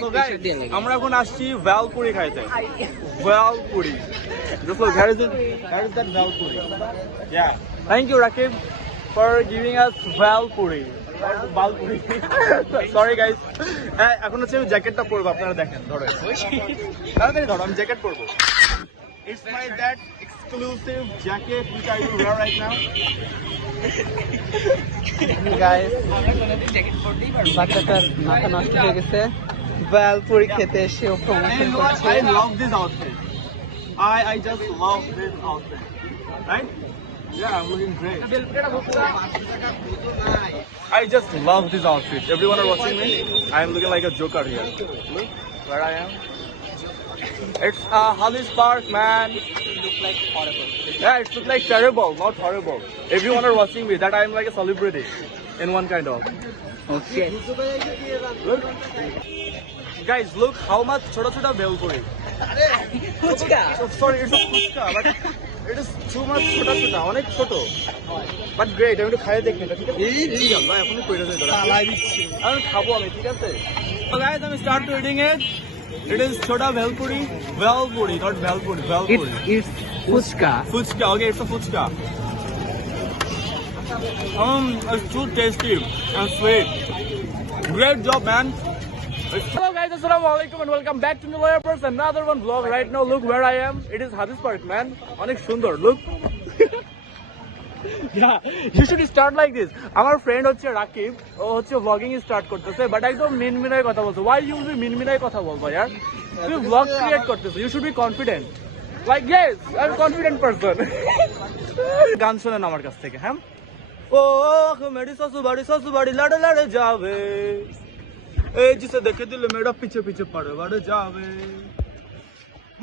So guys, আমরা এখন আসছি ভেলপুরি খাইতে। Bhelpuri. Just look, here is that bhelpuri. Yeah. Thank you Rakib for giving us bhelpuri. Bhelpuri. Sorry guys. এখন হচ্ছে আমি জ্যাকেটটা পরবো, আপনারা দেখেন ধরে। তাড়াতাড়ি ধরো, আমি জ্যাকেট পরবো। It's my that exclusive jacket which I will wear right now. Guys বাচ্চাটার মাথা নষ্ট হয়ে গেছে ভেলপুরি খেতে এসে ও প্রমোশন করছে I love this outfit. I just love this outfit. Right? Yeah, I'm looking great. I just love this outfit. Everyone are watching me. I am looking like a joker here. Look where I am. It's Hollis Park, man. It look like horrible. Yeah, it looks like terrible, not horrible. Everyone are watching me that I am like a celebrity in one kind of. Okay. Look. Guys, look how much chota chota bhelpuri. Fuchka Sorry, it's a fuchka, but it is too much chota chota, onek choto. But great, আমি একটু খাইয়ে দেখি এটা, ঠিক আছে? এই আল্লাহ, এখনো কইরা যায় ধরা। চালাই দিচ্ছি আমি খাবো আমি, ঠিক আছে? So guys, আমি start to eating it. It is chota bhelpuri, not bhelpuri, bhelpuri. It's fuchka Fuchka, okay, it's a fuchka. It's too tasty and sweet. Great job, man. Hello guys, assalamu alaikum and welcome back to Niloya Pers, another one vlog. Right now, look where I am. It is Hollis Park, man. Onek sundor, look. Yeah, you should start like this. আমার friend হচ্ছে রাকিব, ও হচ্ছে blogging start করতেছে, but একদম মিনমিনায় কথা বলছে। Why you will be মিনমিনায় কথা বলবো यार? তুমি ব্লগ ক্রিয়েট করতেছো, you should be confident. Like yes, I'm a confident person. গান শোনেন আমার কাছ থেকে, হ্যাঁ? ও মেরি সসুবাড়ি লড়ে লড়ে যাবে, এই जिसे देखे दिल मेरा पीछे पीछे पड़ जावे,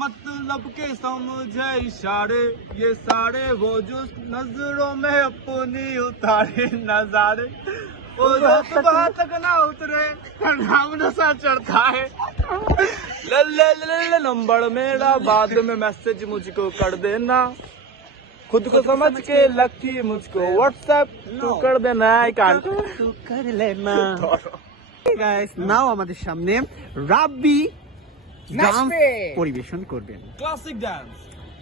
मतलब के समझे इशारे ये सारे वो जो नजरों में अपनी उतारे नजारे, वो सुबह तक ना उतरे नाम नशा चढ़ता है, ले नंबर मेरा बाद में मैसेज मुझको कर देना, खुद को समझ के लकी मुझको व्हाट्सएप तू कर देना, आई कांट তু কর লেনা গাইস নাও আমাদের সামনে রাব্বি ডান্স পরিবেশন করবেন ক্লাসিক ডান্স।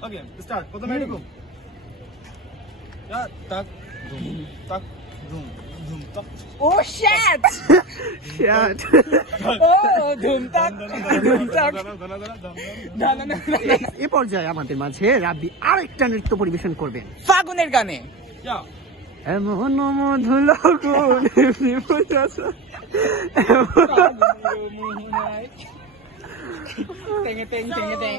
ওকে স্টার্ট, প্রথমে এরকম তাক ধুম তাক ধুম ধুম তাক, ও শিট শিট ও ধুম তাক ধুম তাক এই পর্যায়ে আমাদের মাঝে রাব্বি আরেকটা নৃত্য পরিবেশন করবেন ফাগুনের গানে। এমন মধু লগন এমনি বোঝাছো টেং টেং টেং টেং